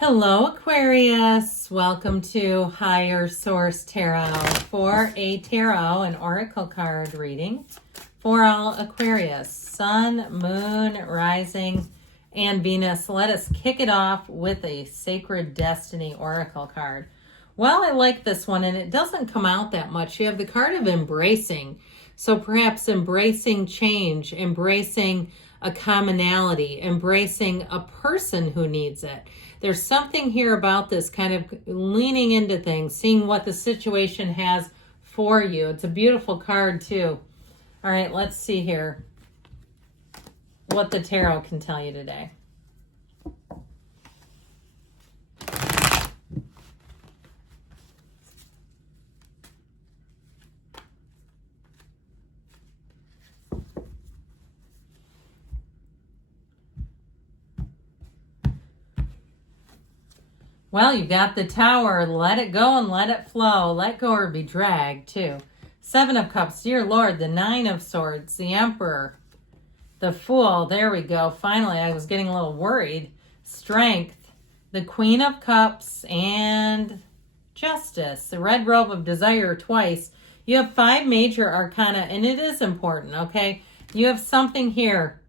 Hello, Aquarius. Welcome to Higher Source Tarot for a tarot and oracle card reading for all Aquarius, Sun, Moon, Rising, and Venus. Let us kick it off with a Sacred Destiny oracle card. Well, I like this one, and it doesn't come out that much. You have the card of embracing. So perhaps embracing change, embracing a commonality, embracing a person who needs it. There's something here about this kind of leaning into things, seeing what the situation has for you. It's a beautiful card too. All right, let's see here what the tarot can tell you today. Well, you got the Tower. Let it go and let it flow. Let go or be dragged, too. Seven of Cups, dear Lord. The Nine of Swords, the Emperor, the Fool. There we go. Finally, I was getting a little worried. Strength, the Queen of Cups, and Justice. The Red Robe of Desire twice. You have 5 major arcana, and it is important, okay? You have something here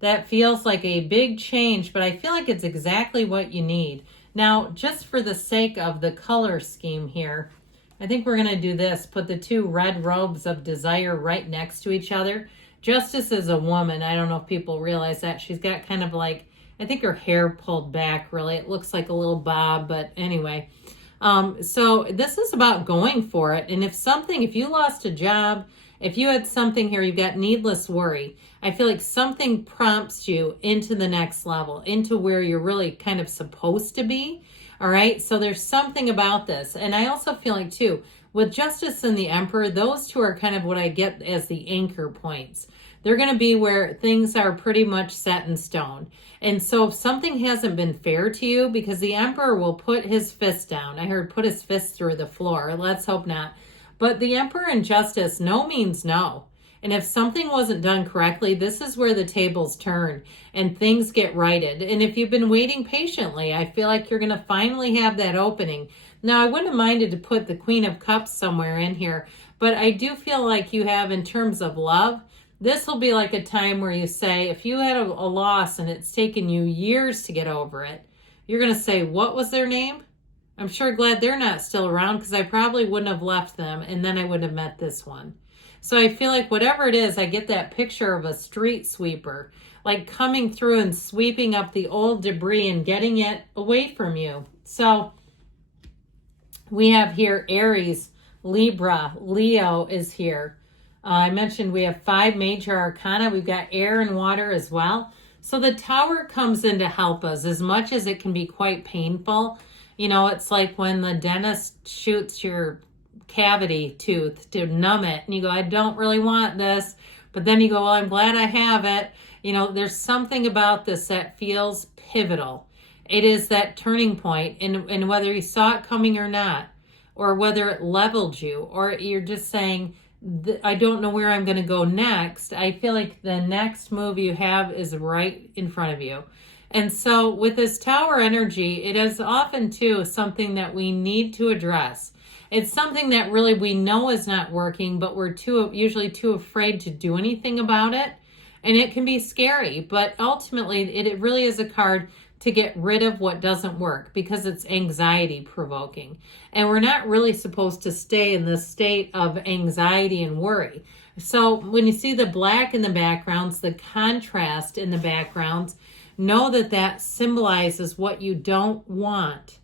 that feels like a big change, but I feel like it's exactly what you need. Now, just for the sake of the color scheme here, I think we're going to do this. Put the 2 red robes of desire right next to each other. Justice is a woman. I don't know if people realize that. She's got kind of like, I think her hair pulled back, really. It looks like a little bob, but anyway. So this is about going for it. And if you lost a job, if you had something here, you've got needless worry. I feel like something prompts you into the next level, into where you're really kind of supposed to be. All right. So there's something about this. And I also feel like too, with Justice and the Emperor, those two are kind of what I get as the anchor points. They're going to be where things are pretty much set in stone. And so if something hasn't been fair to you, because the Emperor will put his fist down. I heard put his fist through the floor. Let's hope not. But the Emperor and Justice, no means no. And if something wasn't done correctly, this is where the tables turn and things get righted. And if you've been waiting patiently, I feel like you're going to finally have that opening. Now, I wouldn't have minded to put the Queen of Cups somewhere in here, but I do feel like you have, in terms of love, this will be like a time where you say, if you had a loss and it's taken you years to get over it, you're going to say, what was their name? I'm sure glad they're not still around, because I probably wouldn't have left them, and then I wouldn't have met this one. So I feel like whatever it is, I get that picture of a street sweeper, like coming through and sweeping up the old debris and getting it away from you. So we have here Aries, Libra, Leo is here. I mentioned we have 5 major arcana. We've got air and water as well. So the Tower comes in to help us, as much as it can be quite painful. You know, it's like when the dentist shoots your cavity tooth to numb it, and you go, I don't really want this, but then you go, well, I'm glad I have it. You know, there's something about this that feels pivotal. It is that turning point, and whether you saw it coming or not, or whether it leveled you, or you're just saying, I don't know where I'm going to go next. I feel like the next move you have is right in front of you. And so with this Tower energy, it is often too something that we need to address. It's something that really we know is not working, but we're usually too afraid to do anything about it. And it can be scary, but ultimately it really is a card to get rid of what doesn't work, because it's anxiety provoking. And we're not really supposed to stay in this state of anxiety and worry. So when you see the black in the backgrounds, the contrast in the backgrounds, know that that symbolizes what you don't want.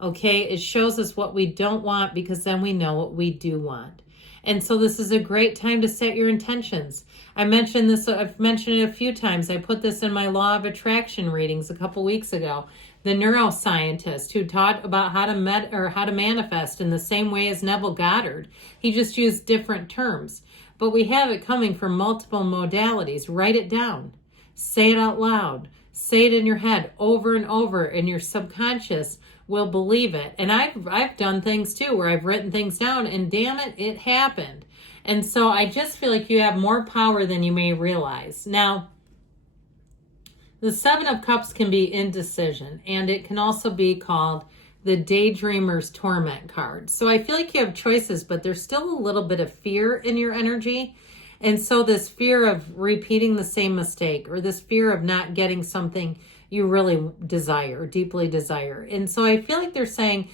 Okay, it shows us what we don't want, because then we know what we do want. And so this is a great time to set your intentions. I mentioned this, I've mentioned it a few times. I put this in my Law of Attraction readings a couple weeks ago. The neuroscientist who taught about how to manifest in the same way as Neville Goddard. He just used different terms. But we have it coming from multiple modalities. Write it down. Say it out loud. Say it in your head over and over, and your subconscious will believe it. And I've done things too where I've written things down, and damn it, it happened. And so I just feel like you have more power than you may realize. Now, The Seven of Cups can be indecision, and it can also be called the Daydreamer's Torment card. So I feel like you have choices, but there's still a little bit of fear in your energy. And so this fear of repeating the same mistake, or this fear of not getting something you really desire, deeply desire. And so I feel like they're saying,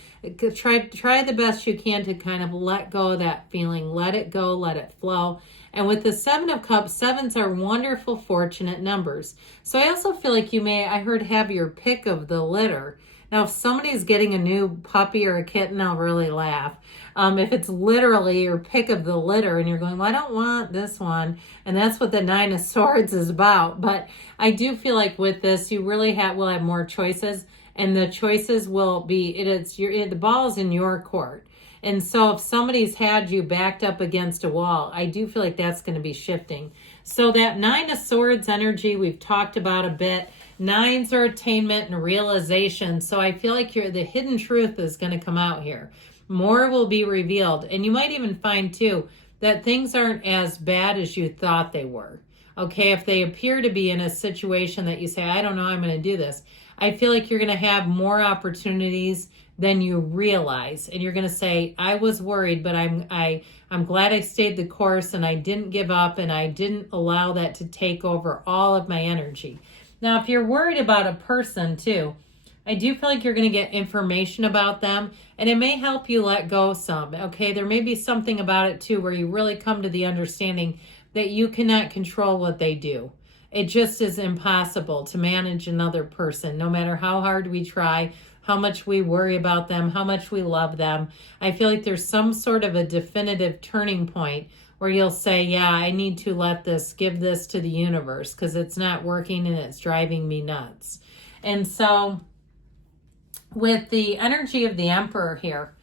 try the best you can to kind of let go of that feeling, let it go, let it flow. And with the Seven of Cups, sevens are wonderful, fortunate numbers. So I also feel like you may, I heard, have your pick of the litter. Now, if somebody's getting a new puppy or a kitten, I'll really laugh. If it's literally your pick of the litter and you're going, well, I don't want this one. And that's what the Nine of Swords is about. But I do feel like with this, you really will have more choices. And the choices will be, the ball is in your court. And so if somebody's had you backed up against a wall, I do feel like that's going to be shifting. So that Nine of Swords energy we've talked about a bit. Nines are attainment and realization. So I feel like the hidden truth is going to come out here. More will be revealed. And you might even find, too, that things aren't as bad as you thought they were. Okay, if they appear to be in a situation that you say, I don't know how I'm going to do this, I feel like you're going to have more opportunities than you realize. And you're going to say, I was worried, but I'm glad I stayed the course and I didn't give up and I didn't allow that to take over all of my energy. Now, if you're worried about a person, too, I do feel like you're going to get information about them, and it may help you let go some, okay? There may be something about it, too, where you really come to the understanding that you cannot control what they do. It just is impossible to manage another person, no matter how hard we try, how much we worry about them, how much we love them. I feel like there's some sort of a definitive turning point where you'll say, yeah, I need to give this to the universe because it's not working and it's driving me nuts. And so with the energy of the Emperor here,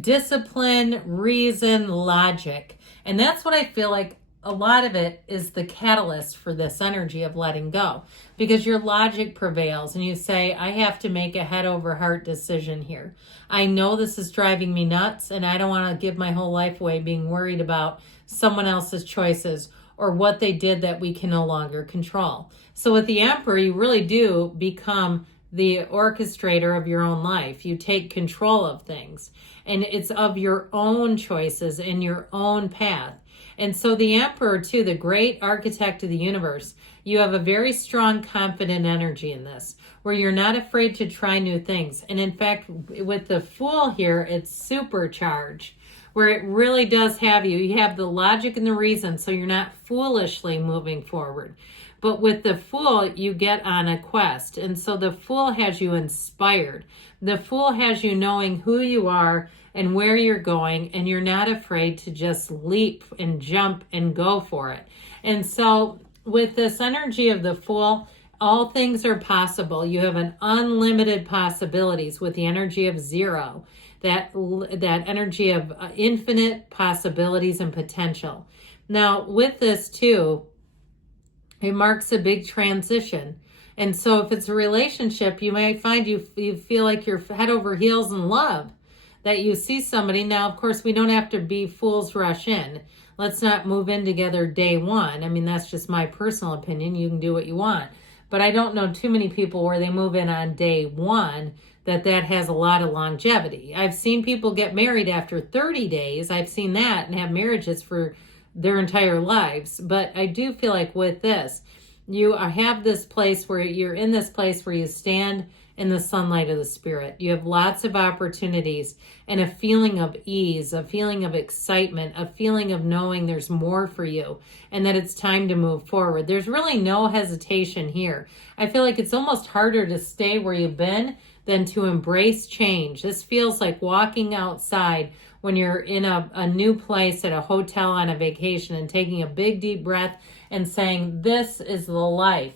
discipline, reason, logic. And that's what I feel like a lot of it is the catalyst for this energy of letting go, because your logic prevails and you say, I have to make a head over heart decision here. I know this is driving me nuts and I don't want to give my whole life away being worried about someone else's choices or what they did that we can no longer control. So with the Emperor, you really do become the orchestrator of your own life. You take control of things, and it's of your own choices and your own path. And so the Emperor, too, the great architect of the universe, you have a very strong, confident energy in this, where you're not afraid to try new things. And in fact, with the Fool here, it's supercharged, where it really does have you have the logic and the reason, so you're not foolishly moving forward. But with the Fool, you get on a quest. And so the Fool has you inspired. The Fool has you knowing who you are and where you're going, and you're not afraid to just leap and jump and go for it. And so with this energy of the Fool, all things are possible. You have an unlimited possibilities with the energy of zero, that energy of infinite possibilities and potential. Now, with this too, it marks a big transition. And so if it's a relationship, you may find you feel like you're head over heels in love, that you see somebody. Now, of course, we don't have to be fools rush in. Let's not move in together day one. I mean, that's just my personal opinion. You can do what you want. But I don't know too many people where they move in on day one that has a lot of longevity. I've seen people get married after 30 days. I've seen that and have marriages for their entire lives. But I do feel like with this, you have this place where you're in this place where you stand in the sunlight of the Spirit. You have lots of opportunities and a feeling of ease, a feeling of excitement, a feeling of knowing there's more for you and that it's time to move forward. There's really no hesitation here. I feel like it's almost harder to stay where you've been than to embrace change. This feels like walking outside when you're in a new place at a hotel on a vacation and taking a big deep breath and saying, this is the life.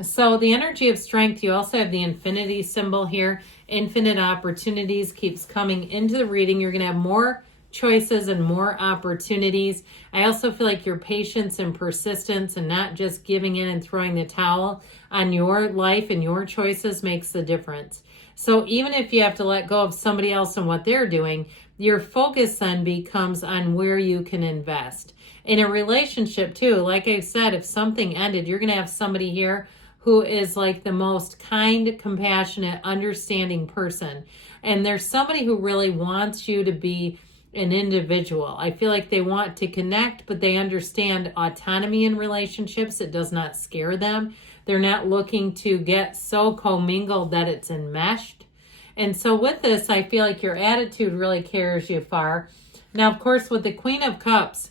So the energy of strength, you also have the infinity symbol here. Infinite opportunities keeps coming into the reading. You're going to have more choices and more opportunities. I also feel like your patience and persistence and not just giving in and throwing the towel on your life and your choices makes the difference. So even if you have to let go of somebody else and what they're doing, your focus then becomes on where you can invest. In a relationship too, like I said, if something ended, you're going to have somebody here who is like the most kind, compassionate, understanding person. And there's somebody who really wants you to be an individual. I feel like they want to connect, but they understand autonomy in relationships. It does not scare them. They're not looking to get so commingled that it's enmeshed. And so with this, I feel like your attitude really carries you far. Now, of course, with the Queen of Cups,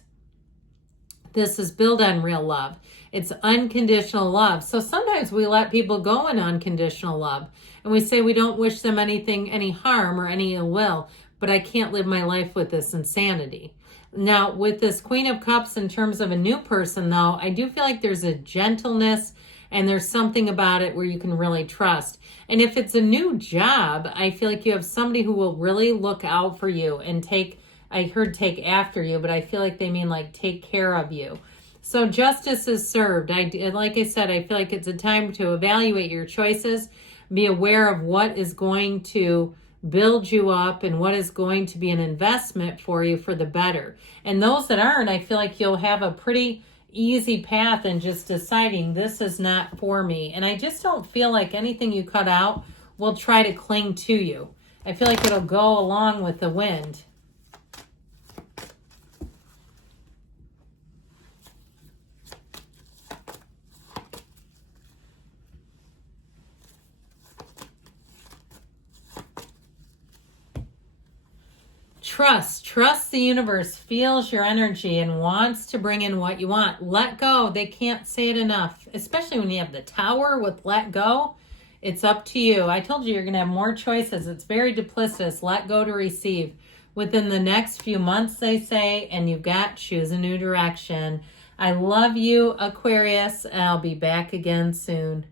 this is built on real love. It's unconditional love. So sometimes we let people go in unconditional love and we say we don't wish them anything, any harm or any ill will, but I can't live my life with this insanity. Now, with this Queen of Cups, in terms of a new person, though, I do feel like there's a gentleness and there's something about it where you can really trust. And if it's a new job, I feel like you have somebody who will really look out for you and take after you, but I feel like they mean like take care of you. So justice is served. Like I said, I feel like it's a time to evaluate your choices, be aware of what is going to build you up and what is going to be an investment for you for the better. And those that aren't, I feel like you'll have a pretty easy path in just deciding this is not for me. And I just don't feel like anything you cut out will try to cling to you. I feel like it'll go along with the wind. Trust the universe feels your energy and wants to bring in what you want. Let go. They can't say it enough, especially when you have the Tower with let go. It's up to you. I told you you're going to have more choices. It's very duplicitous. Let go to receive. Within the next few months, they say, and you've got choose a new direction. I love you, Aquarius. I'll be back again soon.